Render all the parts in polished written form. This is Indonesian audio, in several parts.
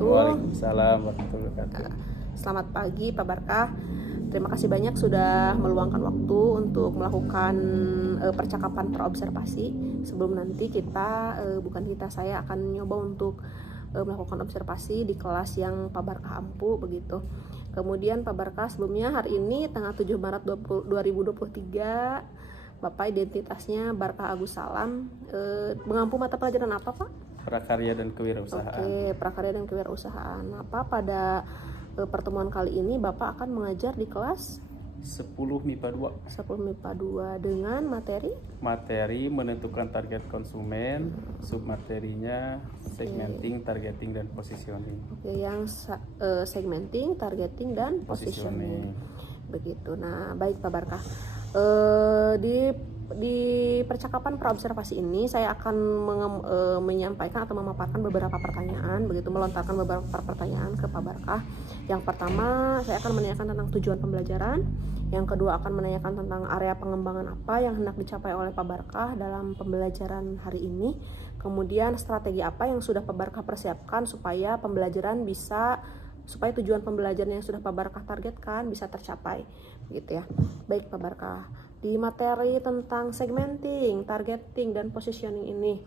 wabarakatuh. Waalaikumsalam warahmatullahi wabarakatuh. Selamat pagi Pak Barkah. Terima kasih banyak sudah meluangkan waktu untuk melakukan percakapan praobservasi. Sebelum nanti saya akan nyoba untuk melakukan observasi di kelas yang Pak Barkah ampu begitu. Kemudian Pak Barkah, sebelumnya hari ini tanggal 7 Maret 2023, Bapak identitasnya Barkah Agus Salam, mengampu mata pelajaran apa Pak? Prakarya dan kewirausahaan. Oke, prakarya dan kewirausahaan. Apa pada pertemuan kali ini Bapak akan mengajar di kelas 10 MIPA 2. 10 MIPA 2 dengan materi menentukan target konsumen, submaterinya segmenting, targeting, dan positioning. Oke, yang segmenting, targeting, dan positioning. Begitu. Nah, baik Pak Barkah. Di percakapan praobservasi ini saya akan menyampaikan atau memaparkan beberapa pertanyaan, melontarkan beberapa pertanyaan ke Pak Barkah. Yang pertama, saya akan menanyakan tentang tujuan pembelajaran. Yang kedua, akan menanyakan tentang area pengembangan apa yang hendak dicapai oleh Pak Barkah dalam pembelajaran hari ini. Kemudian, strategi apa yang sudah Pak Barkah persiapkan supaya tujuan pembelajaran yang sudah Pak Barkah targetkan bisa tercapai, gitu ya. Baik Pak Barkah, di materi tentang segmenting, targeting, dan positioning ini,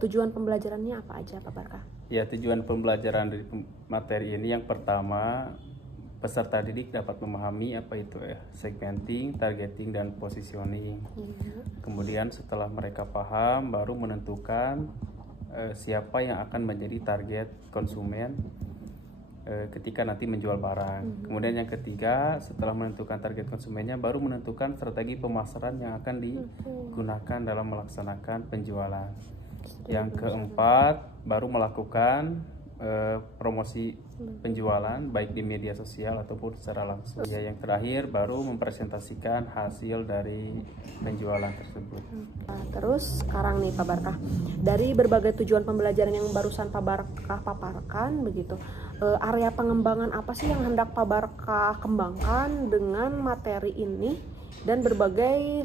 tujuan pembelajarannya apa aja Pak Barkah? Ya, tujuan pembelajaran dari materi ini yang pertama, peserta didik dapat memahami apa itu segmenting, targeting, dan positioning. Kemudian setelah mereka paham, baru menentukan siapa yang akan menjadi target konsumen ketika nanti menjual barang. Kemudian yang ketiga, setelah menentukan target konsumennya, baru menentukan strategi pemasaran yang akan digunakan dalam melaksanakan penjualan. Yang keempat, baru melakukan promosi penjualan baik di media sosial ataupun secara langsung. Ya, yang terakhir baru mempresentasikan hasil dari penjualan tersebut. Terus sekarang nih Pak Barkah, dari berbagai tujuan pembelajaran yang barusan Pak Barkah paparkan begitu, area pengembangan apa sih yang hendak Pak Barkah kembangkan dengan materi ini dan berbagai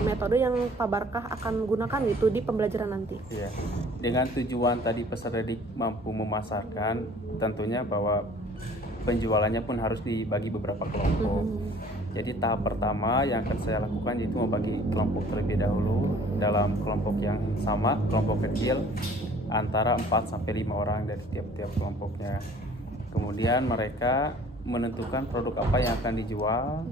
metode yang Pak Barkah akan gunakan gitu di pembelajaran nanti? Ya, dengan tujuan tadi peserta didik mampu memasarkan, tentunya bahwa penjualannya pun harus dibagi beberapa kelompok. Jadi tahap pertama yang akan saya lakukan yaitu membagi kelompok terlebih dahulu dalam kelompok yang sama, kelompok kecil antara 4-5 orang dari tiap-tiap kelompoknya. Kemudian mereka menentukan produk apa yang akan dijual.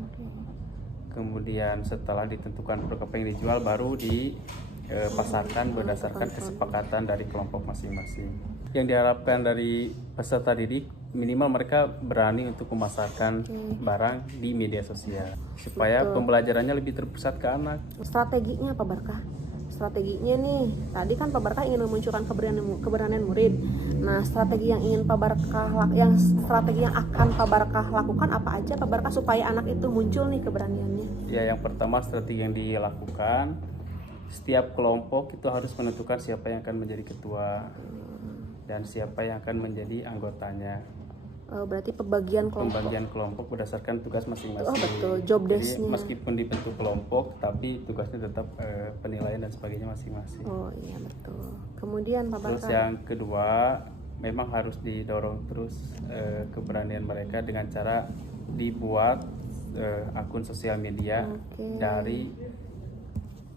Kemudian setelah ditentukan produk apa yang dijual, baru dipasarkan berdasarkan kesepakatan dari kelompok masing-masing. Yang diharapkan dari peserta didik, minimal mereka berani untuk memasarkan barang di media sosial supaya pembelajarannya lebih terpusat ke anak. Strateginya Pak Barkah? Strateginya nih, tadi kan Pak Barkah ingin memunculkan keberanian murid. Nah, strategi yang akan Pak Barkah lakukan apa aja Pak Barkah supaya anak itu muncul nih keberaniannya? Ya, yang pertama strategi yang dilakukan, setiap kelompok itu harus menentukan siapa yang akan menjadi ketua dan siapa yang akan menjadi anggotanya. Berarti pembagian kelompok berdasarkan tugas masing-masing. Oh betul, job desk-nya. Jadi meskipun dibentuk kelompok, tapi tugasnya tetap penilaian dan sebagainya masing-masing. Oh iya betul. Kemudian Pak Barkah. Terus yang kedua, memang harus didorong terus keberanian mereka dengan cara dibuat akun sosial media dari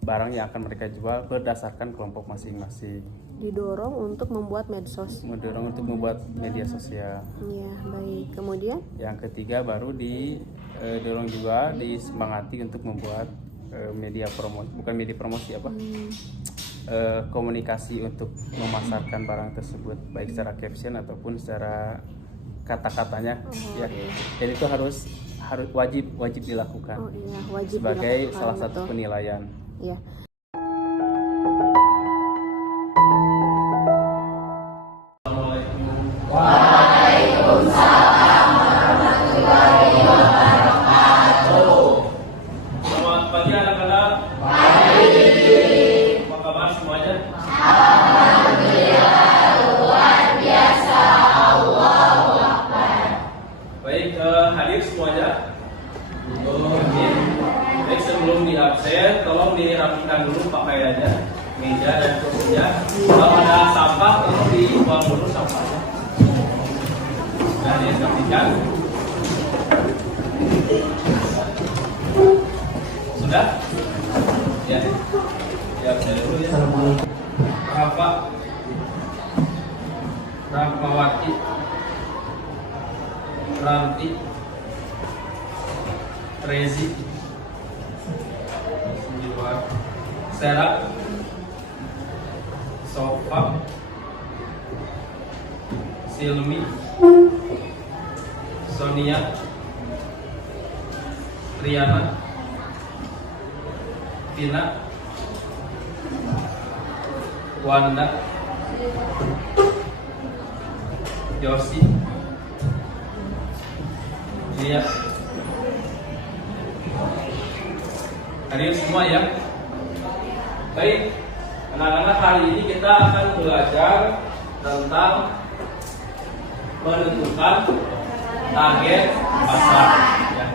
barang yang akan mereka jual berdasarkan kelompok masing-masing. Didorong untuk membuat medsos. Mendorong untuk membuat media sosial. Iya, baik. Kemudian yang ketiga baru didorong juga, disemangati untuk membuat media promosi, bukan media promosi komunikasi untuk memasarkan barang tersebut baik secara caption ataupun secara kata-katanya. Jadi itu harus wajib dilakukan. Wajib sebagai dilakukan, salah satu penilaian. Iya. Waalaikumsalam warahmatullahi wabarakatuh. Selamat pagi anak-anak. Pagi. Apa kabar semuanya? Alhamdulillah, luar biasa. Allahu Akbar. Baik, hadir semuanya. Baik, sebelum di absen, tolong dirapikan Sudah diinstruksikan? Sudah? Ya. Ya, saya dulu ya. Rafa, Rahmawati, Ranti, Rezi, Serap, Sofa, Silmi, Sonia, Riana, Tina, Wanda, Yosi, Lia. Hadir semua ya. Baik, anak-anak, hari ini kita akan belajar tentang menentukan target pasar. Ya.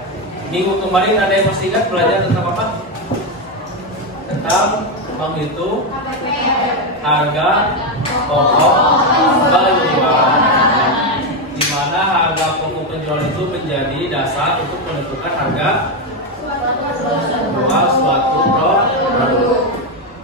Minggu kemarin ada yang masih ingat belajar tentang apa? Tentang menghitung harga pokok penjualan, di mana harga pokok penjualan itu menjadi dasar untuk menentukan harga jual suatu produk.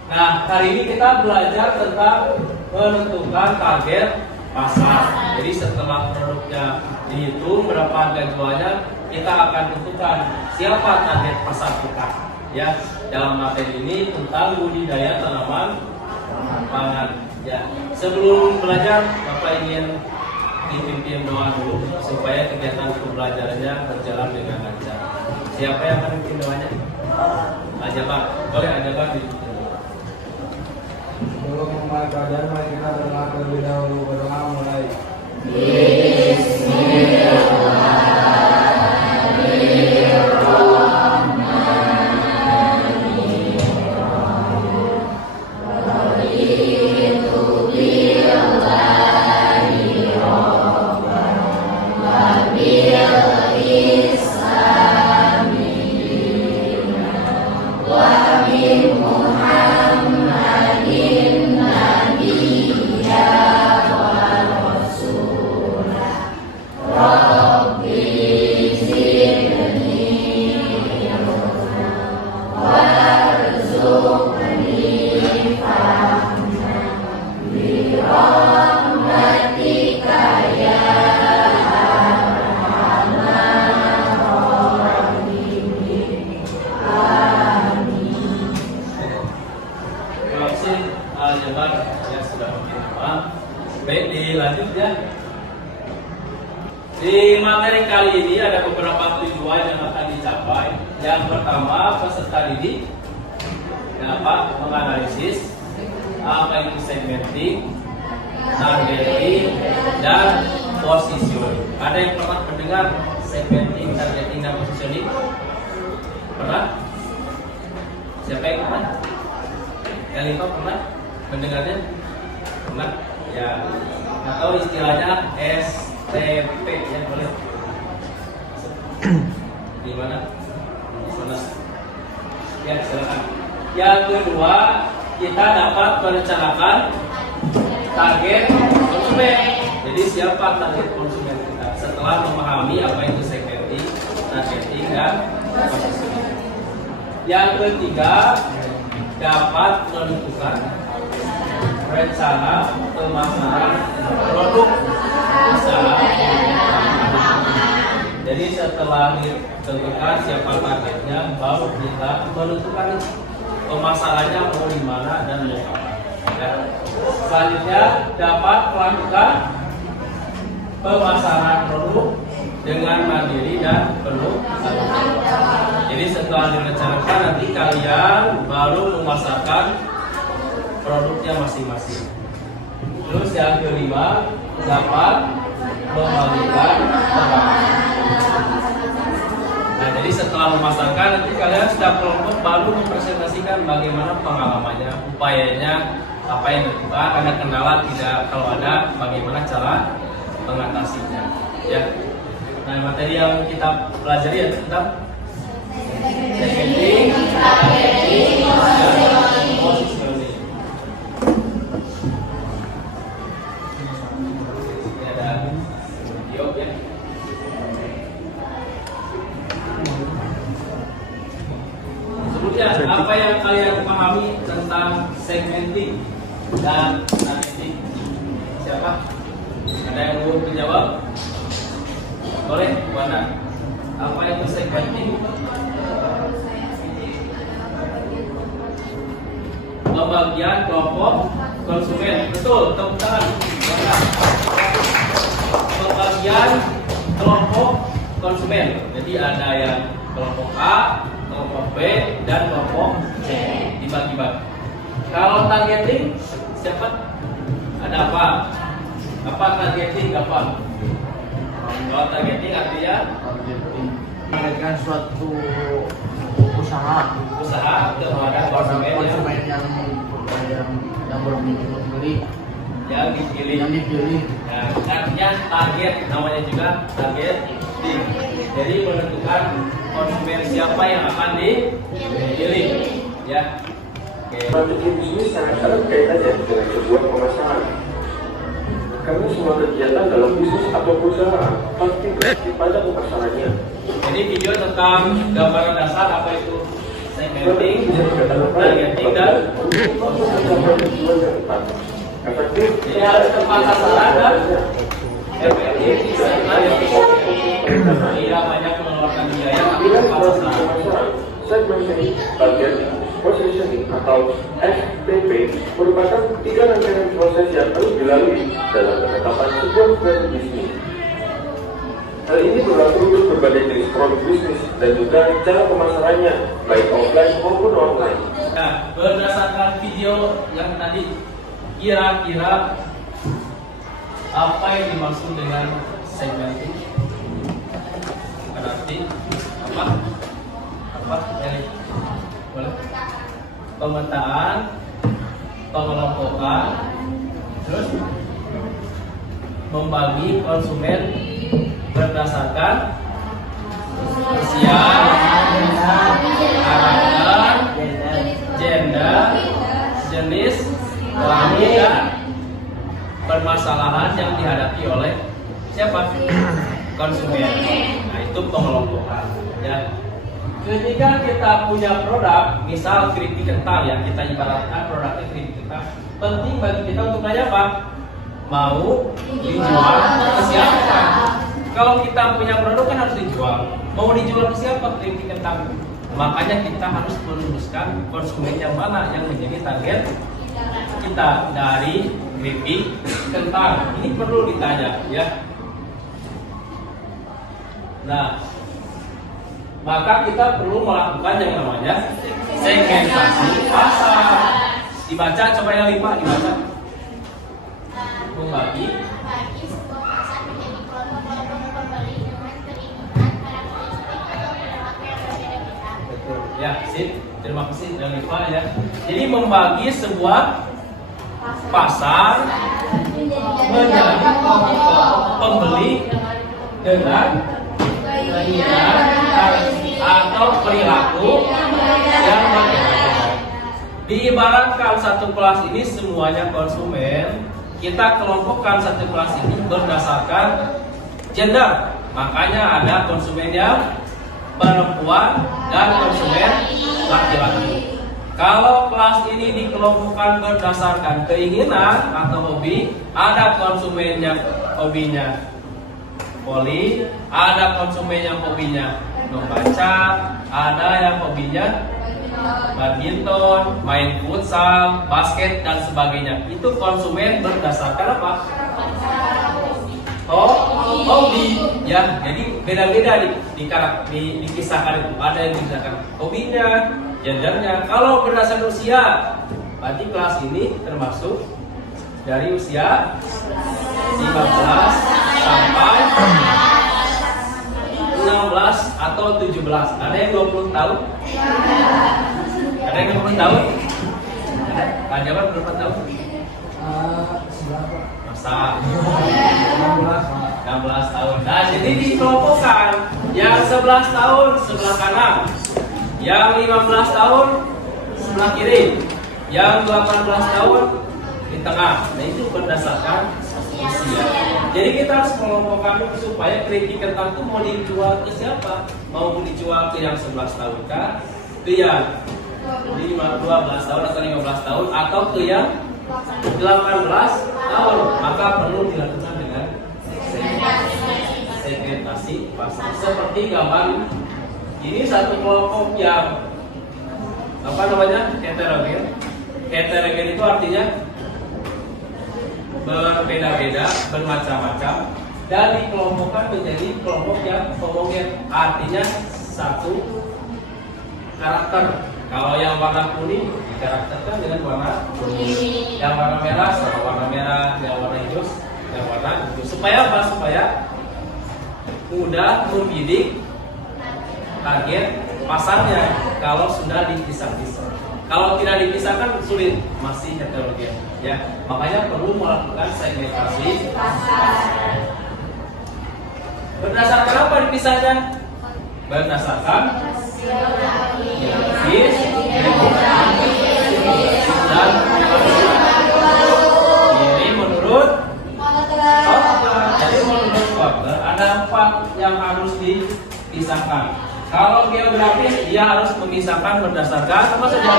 Nah, hari ini kita belajar tentang menentukan target pasar. Jadi setelah produknya dihitung berapa harga jualnya, kita akan tentukan siapa target pasar kita. Ya, dalam materi ini tentang budidaya tanaman pangan. Ya, sebelum belajar, Bapak ingin dipimpin doa dulu supaya kegiatan pembelajarannya berjalan dengan lancar. Siapa yang akan memimpin doanya? Aja Pak, boleh ada Pak dipimpin doa. Sebelum memulai pelajaran, mari kita berdoa terlebih dahulu. Berdoa mulai. Ya sudah mungkin paham. Baik, dilanjut ya. Di materi kali ini ada beberapa tujuan yang akan dicapai. Yang pertama, peserta didik dapat menganalisis apa itu segmenting, targeting, dan positioning. Ada yang pernah mendengar segmenting, targeting, dan positioning? Pernah? Siapa yang pernah? Kalian pernah mendengarnya? Pernah? Ya. Atau istilahnya STP ya, boleh. Di mana? Mana? Ya, silakan. Yang kedua, kita dapat merencanakan target konsumen. Jadi siapa target konsumen kita? Setelah memahami apa itu segmenting, targeting, dan positioning. Yang ketiga, dapat menentukan rencana pemasaran produk usaha. Jadi setelah ditentukan siapa targetnya, baru kita menentukan pemasarannya mau di mana dan mau kapan. Ya. Selanjutnya dapat melakukan pemasaran produk dengan mandiri dan penuh tanggung jawab. Jadi setelah direncanakan, nanti kalian baru memasarkan produknya masing-masing. Terus yang kelima, dapat membagikan pengalaman. Nah, jadi setelah memasarkan, nanti kalian setiap kelompok baru mempresentasikan bagaimana pengalamannya, upayanya, apa yang dilakukan, ada kendala tidak, kalau ada bagaimana cara mengatasinya. Ya. Nah, materi yang kita pelajari ya tentang segmenting, targeting, dan positioning. Ini ada video ya. segmenting dan targeting. Siapa? Ada yang mau menjawab? Boleh, Wanda. Apa itu segmenting? Pembagian kelompok konsumen. Betul, tepuk tangan. Wanda. Pembagian kelompok konsumen. Jadi ada yang kelompok A, kelompok B, dan kelompok C. Dibagi-bagi. Kalau targeting, siapa? Ada apa? Apa targeting? Apa? Kalau targeting artinya menargetkan suatu usaha kepada konsumen yang belum dipilih, yang dipilih. Nah, artinya target, namanya juga target. Jadi menentukan konsumen siapa yang akan dipilih, ya. Oke. Strategi bisnis sangat erat kaitannya dengan sebuah pemasaran. Karena semua kegiatan dalam bisnis atau usaha pasti berarti pada pemasarannya. Jadi video tentang gambaran dasar apa itu segmenting, targeting, dan efektif. jadi harus tepat sasaran dan efektif tidak banyak mengeluarkan biaya tapi tepat sasaran. Segmenting, targeting, positioning atau STP merupakan 3 rangkaian proses yang harus dilalui dalam penetapan sebuah strategi bisnis. Hal ini berlaku untuk berbagai jenis produk bisnis dan juga cara pemasarannya, baik offline maupun online. Nah, berdasarkan video yang tadi, kira-kira apa yang dimaksud dengan segmenting? Berarti apa? Jadi boleh? Pemetaan, pengelompokan, terus membagi konsumen berdasarkan usia, karakter, gender, jenis, kelamin, dan permasalahan yang dihadapi oleh siapa? Konsumen. Nah, itu pengelompokan. Ya. Ketika kita punya produk, misal keripik kentang ya, kita ibaratkan produknya keripik kentang, penting bagi kita untuk nanya apa? Mau dijual ke siapa? Kalau kita punya produk kan harus dijual. Mau dijual ke siapa keripik kentang? Makanya kita harus meluluskan konsumen yang mana yang menjadi target kita dari keripik kentang. Ini perlu ditanya ya. Nah, maka kita perlu melakukan yang namanya segmentasi pasar. Dibaca, coba yang 5 dibaca. Membagi sebuah pasar menjadi kelompok-kelompok pembeli dengan keinginan, karakteristik atau perilaku yang berbeda-beda. Betul. Ya, sip. Terima kasih yang 5 ya. Jadi membagi sebuah pasar menjadi kelompok pembeli dengan keinginan atau perilaku yang berbeda. Diibaratkan satu kelas ini semuanya konsumen, kita kelompokkan satu kelas ini berdasarkan gender. Makanya ada konsumen yang perempuan dan konsumen laki-laki. Kalau kelas ini dikelompokkan berdasarkan keinginan atau hobi, ada konsumen yang hobinya voli, ada konsumen yang hobinya membaca, ada yang hobinya badminton, main futsal, basket dan sebagainya. Itu konsumen berdasarkan apa? Hobi. Ya, jadi beda-beda dikisahkan itu. Ada yang dikisahkan hobinya, gendernya. Kalau berdasarkan usia, berarti kelas ini termasuk dari usia 15 sampai 16 atau 17. Ada yang 20 tahun? Ada yang 20 tahun? Pak Jabar berapa tahun? Masa 16 tahun. Nah, jadi dikelompokkan. Yang 11 tahun sebelah kanan, yang 15 tahun sebelah kiri, yang 18 tahun di tengah. Nah, itu berdasarkan usia. Jadi kita harus mengelompokkan supaya keripik kentang itu mau dijual ke siapa? Mau dijual ke yang 11 tahun kah? Ke yang Jadi 12 tahun atau 15 tahun atau ke yang 18 tahun, maka perlu dilakukan dengan segmentasi pasar. Seperti gambar ini, satu kelompok yang apa namanya, heterogen. Heterogen itu artinya berbeda-beda, bermacam-macam, dan dikelompokkan menjadi kelompok yang homogen, artinya satu karakter. Kalau yang warna kuning dikarakterkan dengan warna kuning, yang warna merah sama warna merah, yang warna hijau yang warna hijau. Supaya apa? Supaya mudah membidik target pasarnya kalau sudah dipisah-pisah. Kalau tidak dipisahkan sulit, masih heterogen. Ya, makanya perlu melakukan segmentasi pasar. Berdasarkan apa dipisahnya? Berdasarkan geografis, dan ini menurut Kotler. Jadi menurut Kotler ada 4 yang harus dipisahkan. Kalau geografis dia harus memisahkan berdasarkan apa saja?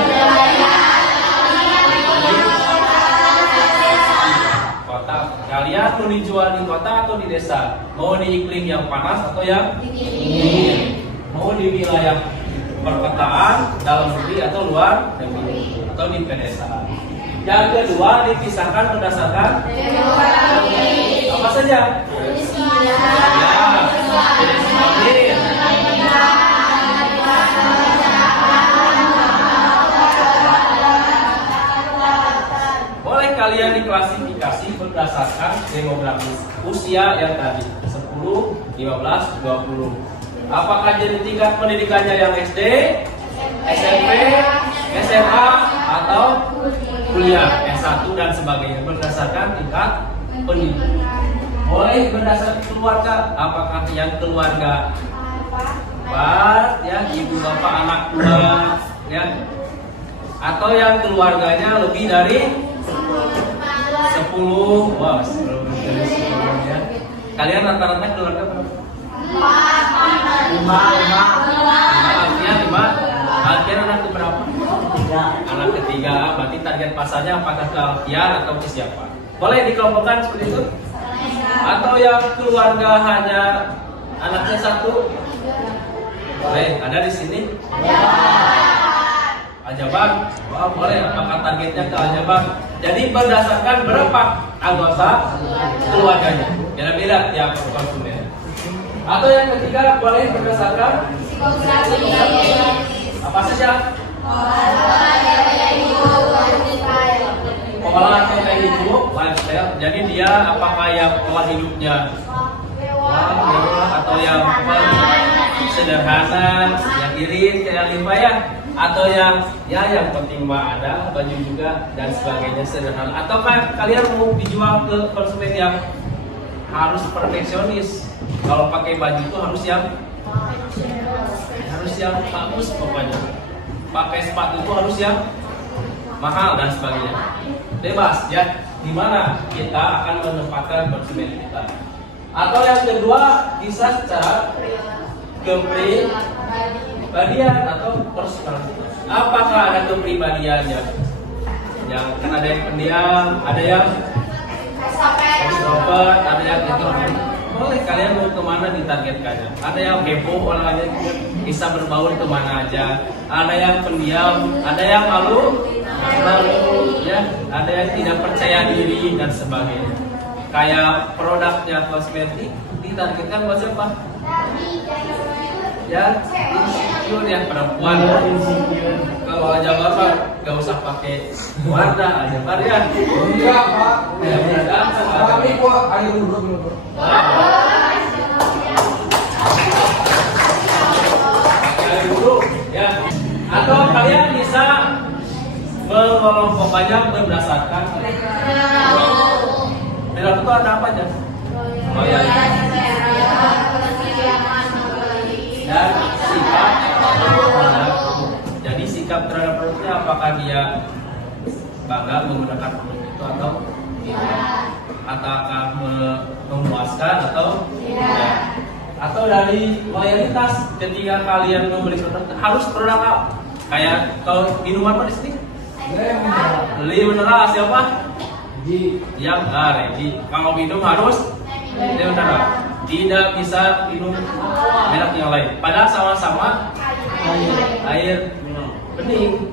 Kota. Kalian mau dijual di kota atau di desa? Mau di iklim yang panas atau yang dingin? Mau di wilayah perkotaan, dalam negeri atau luar negeri, atau di pedesaan. Yang kedua dipisahkan berdasarkan apa saja? Boleh kalian diklasifikasi berdasarkan demografis usia yang tadi 10, 15, 20. Apakah jadi tingkat pendidikannya yang SD, SMP, SMA, atau kuliah S1 dan sebagainya berdasarkan tingkat pendidikan. Boleh berdasarkan keluarga, apakah yang keluarga empat, ya ibu bapak anak 2, ya, atau yang keluarganya lebih dari 10. Wah, lebih dari 10 ya. Kalian rata-rata keluarga berapa? 5. Alfian anak keberapa? Anak ketiga. Berarti target pasarnya apakah ke Alfian atau ke siapa? Boleh dikelompokkan seperti itu? Atau yang keluarga hanya anaknya 1? Boleh, ada di sini? Ajaban? Wah, boleh. Apakah targetnya ke Ajaban? Jadi berdasarkan berapa anggota keluarganya? Beda-beda tiap konsumen. Atau yang ketiga boleh berdasarkan apa saja? Pengolahan gaya hidup, lifestyle. Jadi dia apakah yang pola hidupnya atau yang sederhana, yang irit, kayak limpa ya, atau yang penting mah ada baju juga dan sebagainya sederhana. Atau kan kalian mau dijual ke konsumen yang harus perfeksionis? Kalau pakai baju itu harus yang bagus pokoknya. Pakai sepatu itu harus yang mahal dan sebagainya. Bebas ya, dimana kita akan menempatkan konsumen kita. Atau yang kedua bisa secara kepribadian atau personal. Apakah ada kepribadiannya? Yang kan ada yang pendiam, ada yang extrovert, ada yang introvert. Boleh kalian mau kemana ditargetkannya. Ada yang kepo, orangnya bisa berbaur kemana aja. Ada yang pendiam, ada yang malu, ya, ada yang tidak percaya diri dan sebagainya. Kayak produknya kosmetik ditargetkan buat siapa? Ya, insecure yang perempuan. Kalau aja bapak gak usah pakai warna aja bar ya. Enggak pak. Tapi gua ayo dulu. Ya. Atau kalian bisa mengelompokkannya berdasarkan dalam itu ada apa aja? Dan sikap terhadap. Jadi sikap terhadap produknya apakah dia bangga menggunakan produk itu atau tidak? Ataukah memuaskan atau tidak? Atau dari loyalitas ketika kalian membeli produk harus produk Kayak kalau minuman apa di sini? Lemon. Mineral siapa? Ji. Yang Regi. Kalau minum harus mineral. Tidak bisa minum merek yang lain. Padahal sama-sama air bening.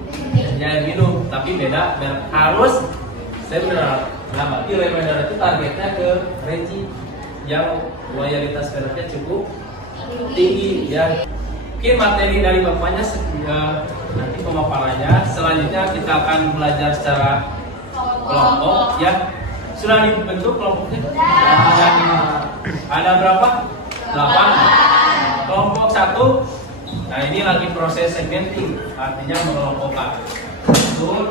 Ya minum, tapi beda merek. Harus saya mineral. Nah, berarti mineral itu targetnya ke Regi yang loyalitas mereknya cukup tinggi ya. Mungkin materi dari bapaknya nanti pemaparannya. Selanjutnya kita akan belajar secara kelompok ya. Sudah dibentuk kelompoknya? Ya. Ada berapa? 8. Kelompok 1. Nah ini lagi proses segmenting, artinya mengelompokkan. 2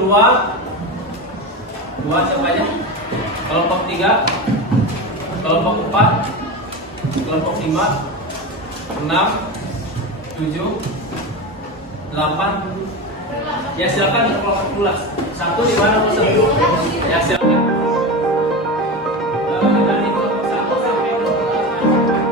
contohnya. Kelompok 3, kelompok 4, kelompok 5, 6, 7, 8. Ya silakan kelompok 11. 1 di mana Pak? Ya silakan. Dari kelompok 1 sampai kelompok 8.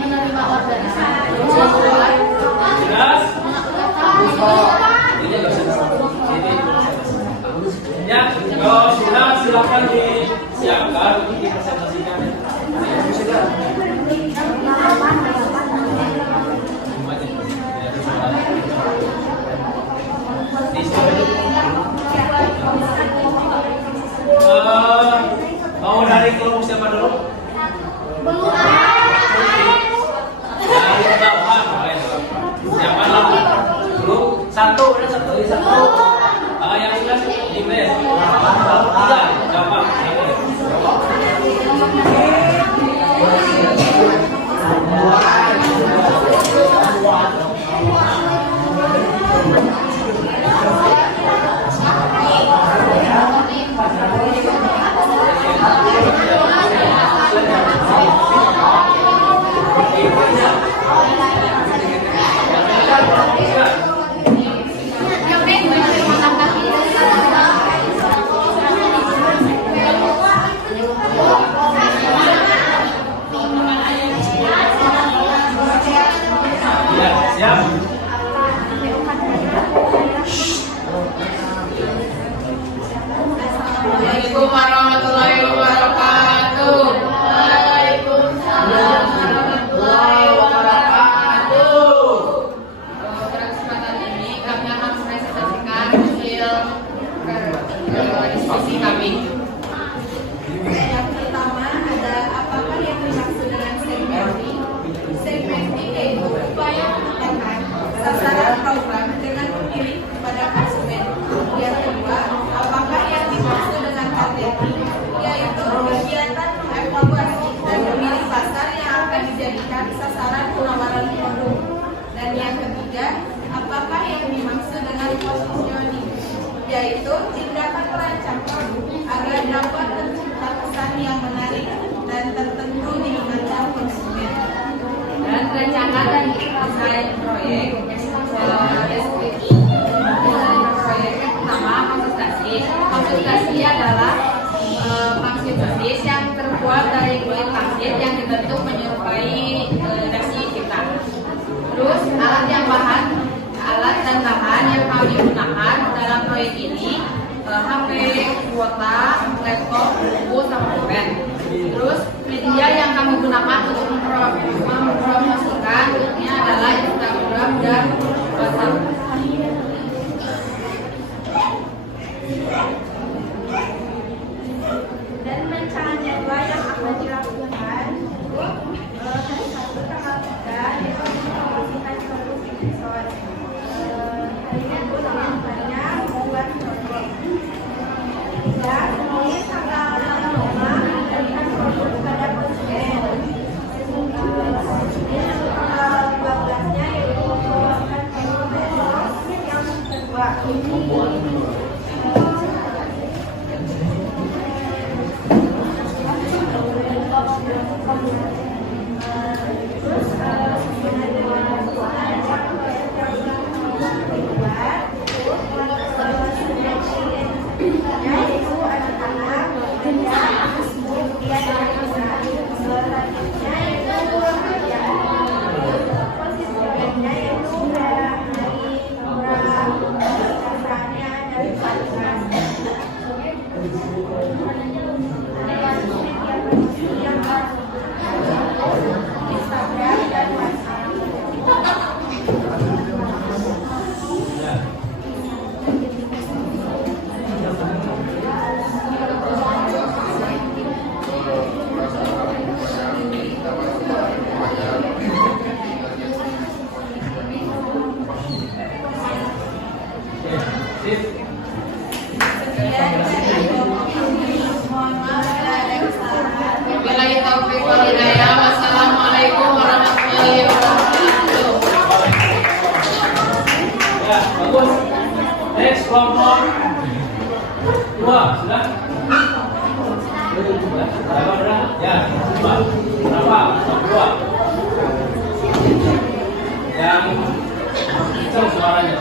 menerima order. Jelas? Ini nggak usah. Ini. Ya, kalau sudah silakan disiapkan untuk dipresentasikan. Mau dari kelompok siapa dulu? Belum Dari bawah. Siapa lagi? Dulu satu, ada satu. Yang jelas di mes. Tiga, gampang. Ya, siap. Assalamualaikum warahmatullahi wabarakatuh. Waalaikumsalam warahmatullahi wabarakatuh. Pada kesempatan ini kami akan mempresentasikan hasil diskusi kami. Yang pertama ada apakah yang dimaksud dengan segmenting? Segmenting yaitu upaya memetakan sasaran program dengan memilih kepada konsumen. Yang kedua, apakah yang dimaksud dengan targeting yaitu kegiatan mengevaluasi dan memilih pasar yang akan dijadikan sasaran penawaran produk. Dan yang ketiga, apakah yang dimaksud dengan positioning yaitu tindakan merancang produk agar dapat mencipta kesan yang menarik dan tertentu di mata konsumen. Dan rencana dan desain proyek deskripsi. Desain proyek yang pertama konsultasi. Konsultasi adalah maksud basis yang terbuat dari kulit pasir yang dibentuk menyerupai dasi kita. Terus alat dan bahan yang kami gunakan dalam proyek ini HP, kuota, laptop, buku, sama pulpen. Terus media yang kami gunakan untuk mempromosikan ini adalah Instagram dan WhatsApp. dan rancangan jadwal yang akan dilakukan hari Sabtu tanggal 3 yaitu mempromosikan produk episode. Harinya itu namanya membuat produk. Dan kemudian tanggal 5 memberikan produk kepada konsumen. Kemudian tanggal 12-nya yaitu mempromosikan produk yang kedua. Wabillahi taufiq wal hidayah. Wassalamualaikum warahmatullahi wabarakatuh. Ya, bagus. Next kelompok 2, sudah? Berapa? Ya, 2. Berapa? 2. Yang Kencang suaranya.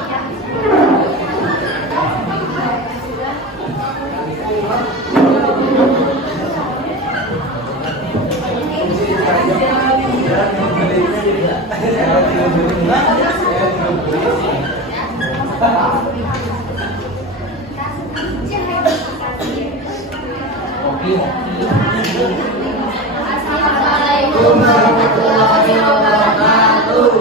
Assalamualaikum warahmatullahi wabarakatuh.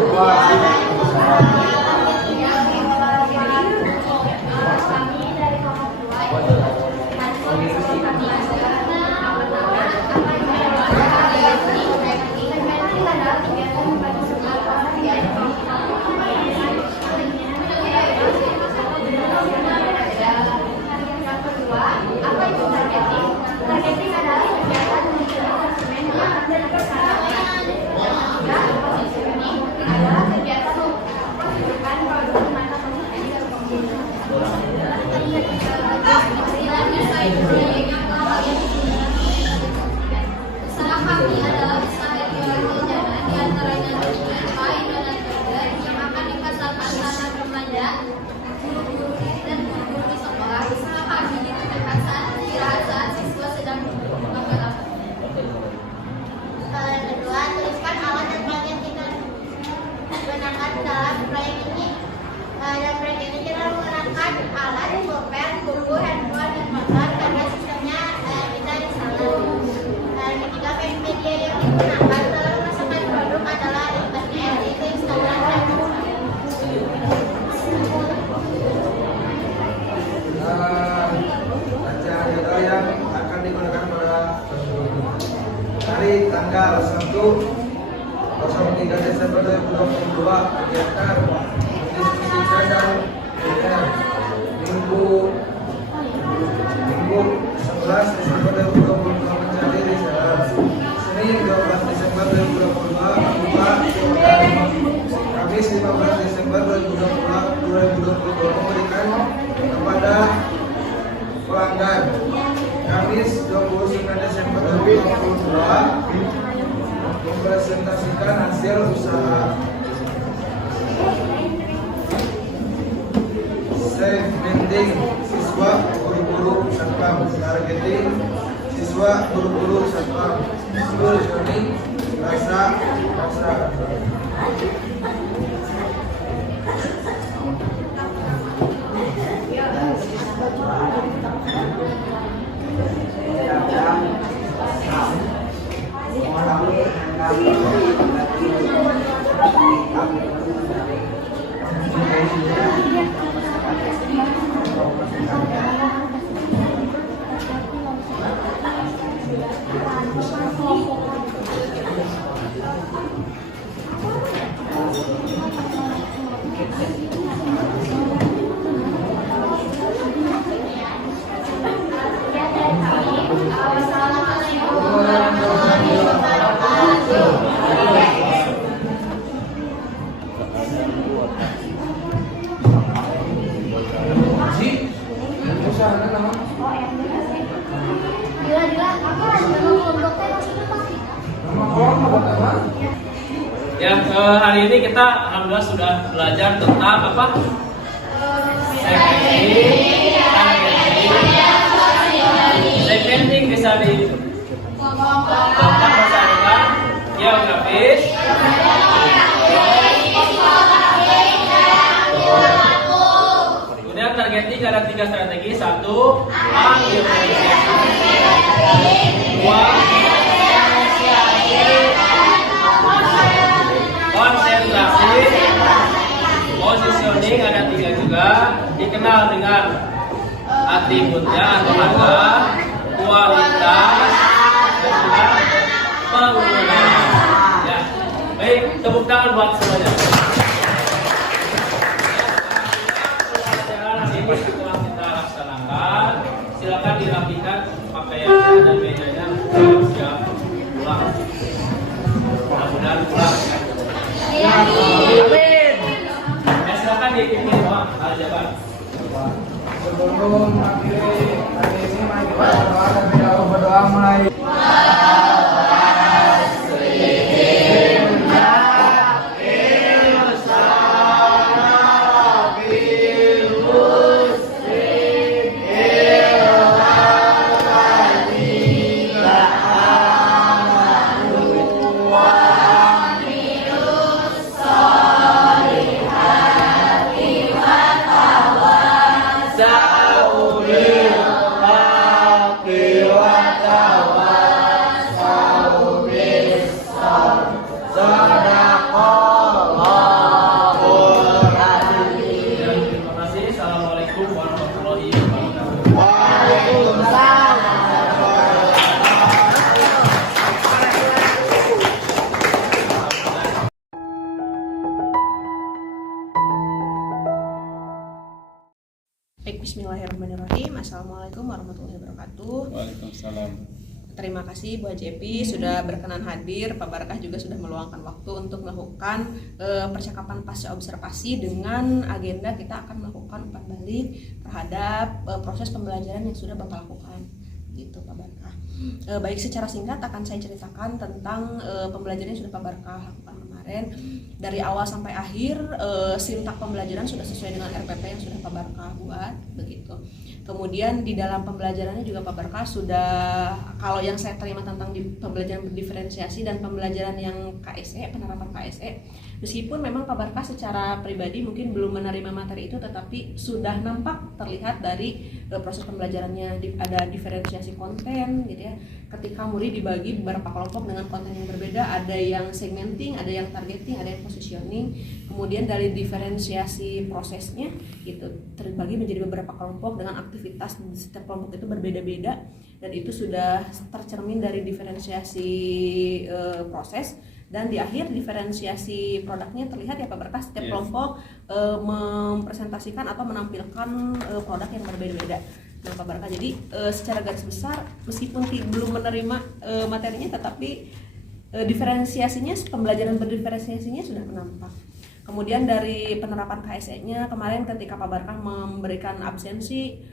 Kami dari kelompok 3 Desember 2022 kegiatan diskusi cadang Minggu 11 Desember 2022 menjadi Senin 12 Desember 2022 membuka Kamis 15 Desember 2022 memberikan kepada pelanggan. Kamis 29 Desember 2022 mempresentasikan hasil usaha. Segmenting siswa guru-guru satpam, targeting siswa guru-guru satpam, solutioning rasa. Ya, hari ini kita alhamdulillah sudah belajar tentang apa? Segmenting bisa di geografis, kemudian targeting ada 3 strategi. 1, konsentrasi, positioning ada 3 juga, dikenal dengan atributnya atau harga, kualitas, dan juga penggunaan. Ya, baik, tepuk tangan buat semuanya. Pelajaran hari ini setelah kita laksanakan, silakan dirapikan pakaiannya dan mejanya siap pulang. Mudah-mudahan pulang ya. Amin. Ya, silakan diikuti doa aljabar. Sebelum akhiri hari ini, mari kita berdoa terlebih dahulu. Berdoa mulai. Baik, bismillahirrahmanirrahim. Assalamualaikum warahmatullahi wabarakatuh. Waalaikumsalam. Terima kasih Bu Jepi sudah berkenan hadir. Pak Barakah juga sudah meluangkan waktu untuk melakukan percakapan pasca observasi dengan agenda kita akan melakukan umpan balik terhadap proses pembelajaran yang sudah Bapak lakukan. Gitu Pak Barakah. Baik, secara singkat akan saya ceritakan tentang pembelajaran yang sudah Pak Barakah lakukan kemarin. Dari awal sampai akhir sintak pembelajaran sudah sesuai dengan RPP yang sudah Pak Barakah buat, begitu. Kemudian di dalam pembelajarannya juga Pak Barakah sudah, kalau yang saya terima tentang pembelajaran berdiferensiasi dan pembelajaran yang KSE, penerapan KSE, meskipun memang Pak Barakah secara pribadi mungkin belum menerima materi itu, tetapi sudah nampak terlihat dari proses pembelajarannya ada diferensiasi konten gitu ya. Ketika murid dibagi beberapa kelompok dengan konten yang berbeda, ada yang segmenting, ada yang targeting, ada yang positioning. Kemudian dari diferensiasi prosesnya gitu terbagi menjadi beberapa kelompok dengan aktivitas di setiap kelompok itu berbeda-beda, dan itu sudah tercermin dari diferensiasi proses. Dan di akhir diferensiasi produknya terlihat ya Pak Barakah, setiap kelompok mempresentasikan atau menampilkan produk yang berbeda-beda. Nah Pak Barakah, jadi secara garis besar meskipun belum menerima materinya, tetapi diferensiasinya, pembelajaran berdiferensiasinya sudah nampak. Kemudian dari penerapan KSE-nya kemarin ketika Pak Barakah memberikan absensi,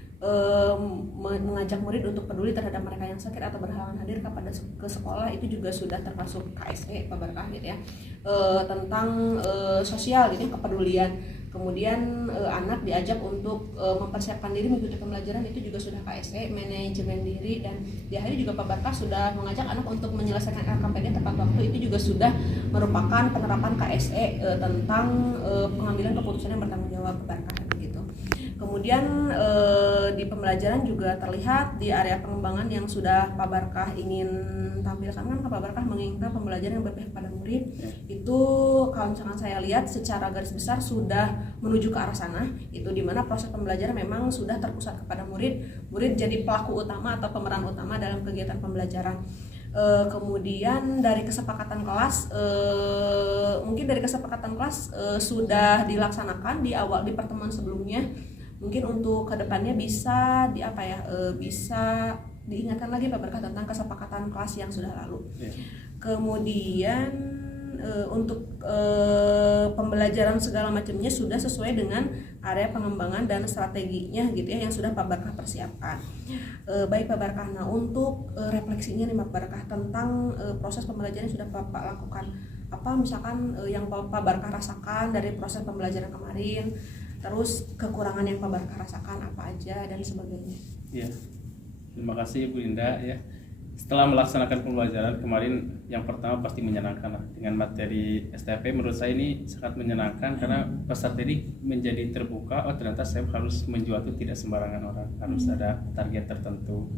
mengajak murid untuk peduli terhadap mereka yang sakit atau berhalangan hadir ke sekolah, itu juga sudah termasuk KSE Pak Barakah gitu ya, tentang sosial gitu, kepedulian. Kemudian anak diajak untuk mempersiapkan diri mengikuti pembelajaran, itu juga sudah KSE, manajemen diri. Dan di akhir juga Pak Barakah sudah mengajak anak untuk menyelesaikan LKPD tepat waktu, itu juga sudah merupakan penerapan KSE tentang pengambilan keputusan yang bertanggung jawab Pak Barakah gitu. Kemudian di pembelajaran juga terlihat di area pengembangan yang sudah Pak Barakah ingin tampilkan, kan Pak Barakah menginginkan pembelajaran yang berpihak pada murid. Itu kalau misalkan saya lihat secara garis besar sudah menuju ke arah sana, itu dimana proses pembelajaran memang sudah terpusat kepada murid jadi pelaku utama atau pemeran utama dalam kegiatan pembelajaran. Kemudian dari kesepakatan kelas, mungkin dari kesepakatan kelas sudah dilaksanakan di pertemuan sebelumnya. Mungkin untuk kedepannya bisa bisa diingatkan lagi Pak Barakah tentang kesepakatan kelas yang sudah lalu. Kemudian untuk pembelajaran segala macamnya sudah sesuai dengan area pengembangan dan strateginya gitu ya, yang sudah Pak Barakah persiapkan. Baik Pak Barakah, nah untuk refleksinya nih Pak Barakah tentang proses pembelajaran yang sudah Bapak lakukan, apa misalkan yang Pak Barakah rasakan dari proses pembelajaran kemarin, terus kekurangan yang Pak Barakah rasakan apa aja dan sebagainya. Ya, terima kasih Bu Indah ya. Setelah melaksanakan pembelajaran kemarin, yang pertama pasti menyenangkan lah. Dengan materi STP menurut saya ini sangat menyenangkan karena peserta didik menjadi terbuka. Oh ternyata saya harus menjual itu tidak sembarangan orang, harus ada target tertentu.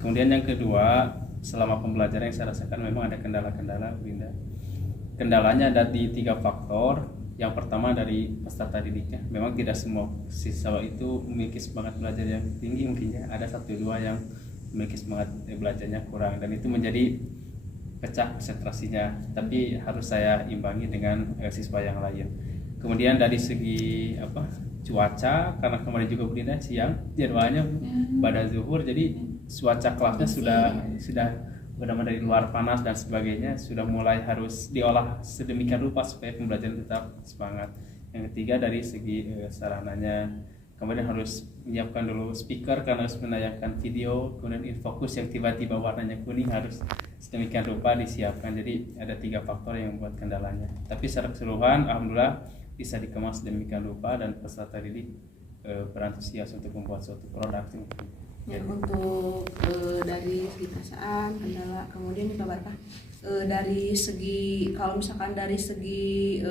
Kemudian yang kedua, selama pembelajaran yang saya rasakan memang ada kendala-kendala Bu Indah. Kendalanya ada di 3 faktor. Yang pertama dari peserta didiknya, memang tidak semua siswa itu memiliki semangat belajar yang tinggi, mungkinnya ada 1-2 yang memiliki semangat belajarnya kurang, dan itu menjadi pecah konsentrasinya, tapi harus saya imbangi dengan siswa yang lain. Kemudian dari segi cuaca, karena kemarin juga Bu Dinda siang jadwalnya pada zuhur, jadi cuaca kelasnya sudah benar-benar dari luar panas dan sebagainya, sudah mulai harus diolah sedemikian rupa supaya pembelajaran tetap semangat. Yang ketiga dari segi sarananya, kemudian harus menyiapkan dulu speaker karena harus menayangkan video, kemudian infokus yang tiba-tiba warnanya kuning harus sedemikian rupa disiapkan. Jadi ada 3 faktor yang membuat kendalanya, tapi secara keseluruhan alhamdulillah bisa dikemas sedemikian rupa dan peserta didik berantusias untuk membuat suatu produk. Ya, untuk dari segi perasaan, kendala, kemudian Pak Barakah dari segi, kalau misalkan dari segi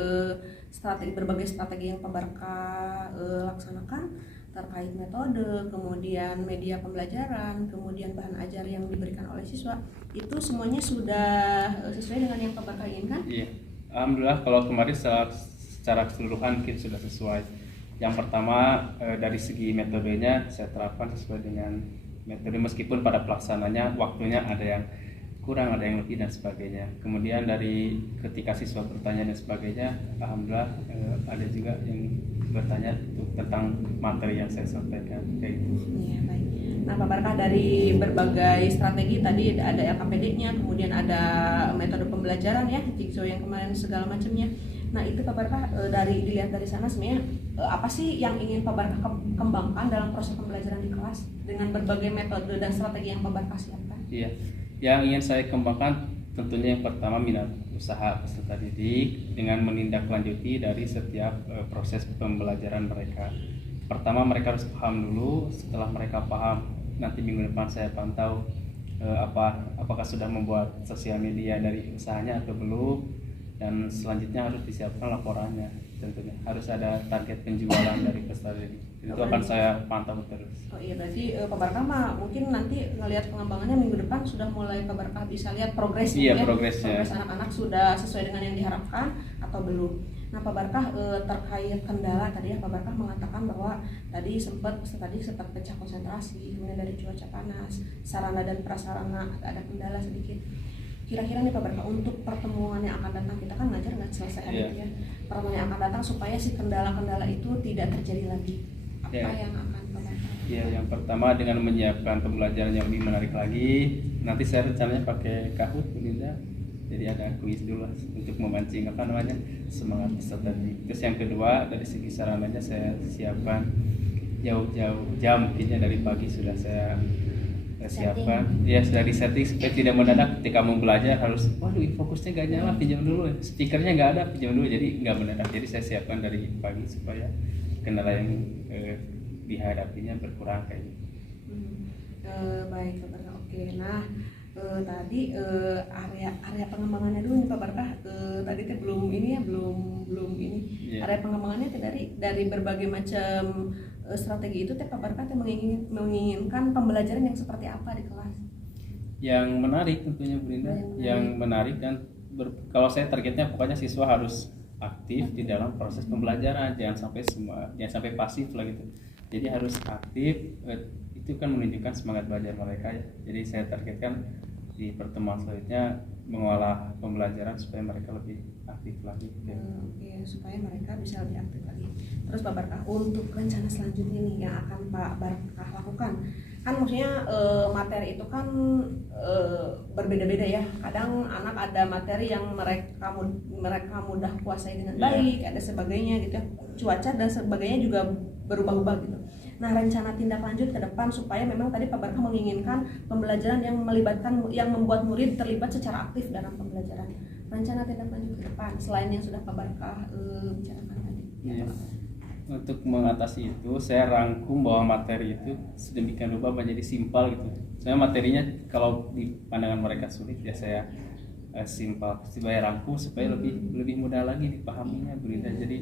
berbagai strategi yang Pak Barakah laksanakan terkait metode, kemudian media pembelajaran, kemudian bahan ajar yang diberikan oleh siswa, itu semuanya sudah sesuai dengan yang Pak Barakah inginkan? Iya, alhamdulillah kalau kemarin secara keseluruhan mungkin sudah sesuai. Yang pertama dari segi metodenya saya terapkan sesuai dengan metode, meskipun pada pelaksananya waktunya ada yang kurang, ada yang lebih dan sebagainya. Kemudian dari ketika siswa bertanya dan sebagainya, alhamdulillah ada juga yang bertanya tentang materi yang saya sampaikan kayak gitu. Iya, baik. Nah, Pak Barkah, dari berbagai strategi tadi ada LKPD-nya, kemudian ada metode pembelajaran ya, jigsaw yang kemarin segala macamnya. Nah, itu Pak Barkah dilihat dari sana sebenarnya apa sih yang ingin Pak Barkah kembangkan dalam proses pembelajaran di kelas dengan berbagai metode dan strategi yang Pak Barkah siapkan? Iya, yang ingin saya kembangkan tentunya yang pertama minat usaha peserta didik dengan menindaklanjuti dari setiap proses pembelajaran mereka. Pertama mereka harus paham dulu, setelah mereka paham nanti minggu depan saya pantau apakah sudah membuat sosial media dari usahanya atau belum, dan selanjutnya harus disiapkan laporannya. Tentunya harus ada target penjualan dari peserta didik. Itu akan saya pantau terus. Oh iya, berarti Pak Barkah mah mungkin nanti ngelihat pengembangannya minggu depan sudah mulai Pak Barkah bisa lihat progresnya. Iya, progresnya. Progres anak-anak sudah sesuai dengan yang diharapkan atau belum. Nah, Pak Barkah terkait kendala tadi ya, Pak Barkah mengatakan bahwa tadi sempat pecah konsentrasi, kemudian dari cuaca panas, sarana dan prasarana ada kendala sedikit. Kira-kira nih Pak Barkah, untuk pertemuan yang akan datang, kita kan ngajar nggak selesai hari itu ya, pertemuan yang akan datang supaya si kendala-kendala itu tidak terjadi lagi, apa yang akan Pak Barkah? Ya, yang pertama dengan menyiapkan pembelajaran yang lebih menarik lagi. Nanti saya rencananya pakai Kahoot, Bu Linda. Jadi ada kuis dulu untuk memancing semangat peserta didik. Terus yang kedua, dari segi sarananya saya siapkan jauh-jauh jam, mungkinnya dari pagi sudah saya siapkan. Ya, sudah disetting supaya tidak mendadak ketika mau belajar harus fokusnya gak nyala, pinjam dulu, speakernya nggak ada, pinjam dulu, jadi nggak mendadak. Jadi saya siapkan dari pagi supaya kendala yang dihadapinya berkurang kayak gitu. Baik Pak Barkah, oke. Nah, tadi area pengembangannya dulu nih Pak Barkah. Tadi teh belum ini. Area pengembangannya teh dari berbagai macam strategi itu teh Pak Barkah teh menginginkan pembelajaran yang seperti apa di kelas? Yang menarik tentunya Bu Linda, yang menarik dan kalau saya targetnya pokoknya siswa harus aktif di dalam proses pembelajaran, jangan sampai pasif lah gitu. Jadi harus aktif, itu kan menunjukkan semangat belajar mereka ya. Jadi saya targetkan di pertemuan selanjutnya mengolah pembelajaran supaya mereka lebih aktif lagi. Oke, supaya mereka bisa lebih aktif lagi. Terus Pak Barkah, untuk rencana selanjutnya nih yang akan Pak Barkah lakukan, kan maksudnya materi itu kan berbeda-beda ya. Kadang anak ada materi yang mereka mudah kuasai dengan baik, ada sebagainya gitu ya. Cuaca dan sebagainya juga berubah-ubah gitu. Nah, rencana tindak lanjut ke depan supaya memang tadi Pak Barkah menginginkan pembelajaran yang membuat murid terlibat secara aktif dalam pembelajaran. Rencana tindak lanjut ke depan selain yang sudah Pak Barkah bicarakan tadi. Ya. Untuk mengatasi itu, saya rangkum bahwa materi itu sedemikian rupa menjadi simpel gitu. Saya materinya kalau di pandangan mereka sulit ya saya simpel, saya rangkum supaya lebih mudah lagi dipahaminya, Bu Linda. Jadi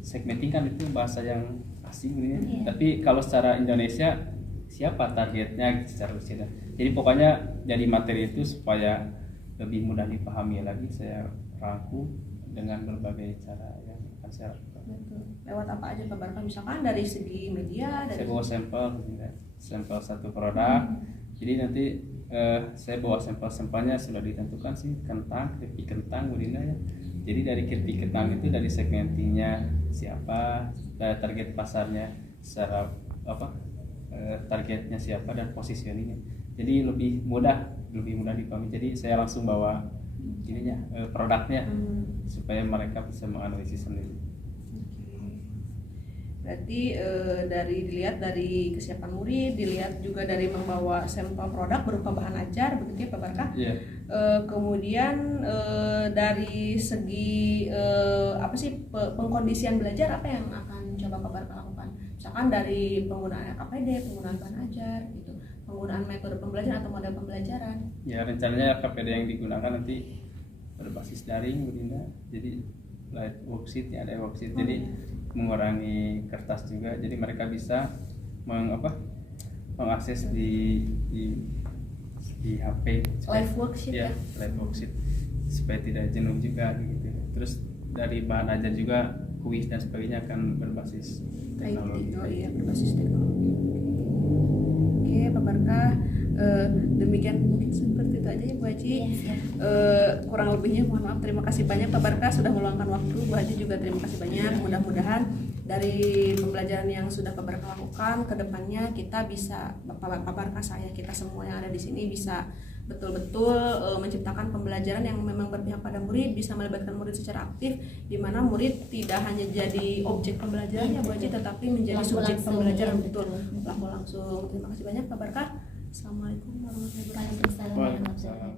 segmenting kan itu bahasa yang asing gitu ya. Tapi kalau secara Indonesia siapa targetnya secara usia. Jadi pokoknya dari materi itu supaya lebih mudah dipahami lagi saya rangkum dengan berbagai cara yang akan saya lakukan. Betul. Lewat apa aja Pak Barkah, misalkan dari segi media, saya bawa sampel satu produk. Jadi nanti saya bawa sampelnya sudah ditentukan sih, keripik kentang Bu Linda ya. Jadi dari keripik kentang itu dari segmentingnya siapa, target pasarnya secara targetnya siapa dan positioningnya. Jadi lebih mudah dipahami. Jadi saya langsung bawa produknya supaya mereka bisa menganalisis sendiri. Berarti dilihat dari kesiapan murid, dilihat juga dari membawa sampel produk berupa bahan ajar, begitu ya Pak Barkah. Kemudian dari segi pengkondisian belajar, apa yang akan coba Pak Barkah lakukan? Misalkan dari penggunaan LKPD, penggunaan bahan ajar, gitu, penggunaan metode pembelajaran atau model pembelajaran. Ya, rencananya LKPD yang digunakan nanti berbasis daring, Bu Linda. Jadi light worksheet ada worksheet. Jadi mengurangi kertas juga, jadi mereka bisa mengakses di HP live worksheet ya, live worksheet supaya tidak jenuh juga gitu. Terus dari bahan ajar juga kuis dan sebagainya akan berbasis teknologi. Berbasis teknologi. Oke, Pak Barkah. Demikian mungkin seperti itu aja ya Bu Haji. Kurang lebihnya mohon maaf. Terima kasih banyak Pak Barkah sudah meluangkan waktu. Bu Haji juga terima kasih banyak. Mudah-mudahan dari pembelajaran yang sudah Pak Barkah lakukan ke depannya kita bisa, Pak Barkah, saya, kita semua yang ada di sini bisa betul-betul menciptakan pembelajaran yang memang berpihak pada murid, bisa melibatkan murid secara aktif, di mana murid tidak hanya jadi objek pembelajarannya Bu Haji, tetapi menjadi subjek pembelajaran, betul, pelaku langsung. Terima kasih banyak Pak Barkah. Assalamualaikum warahmatullahi wabarakatuh. Waalaikumsalam.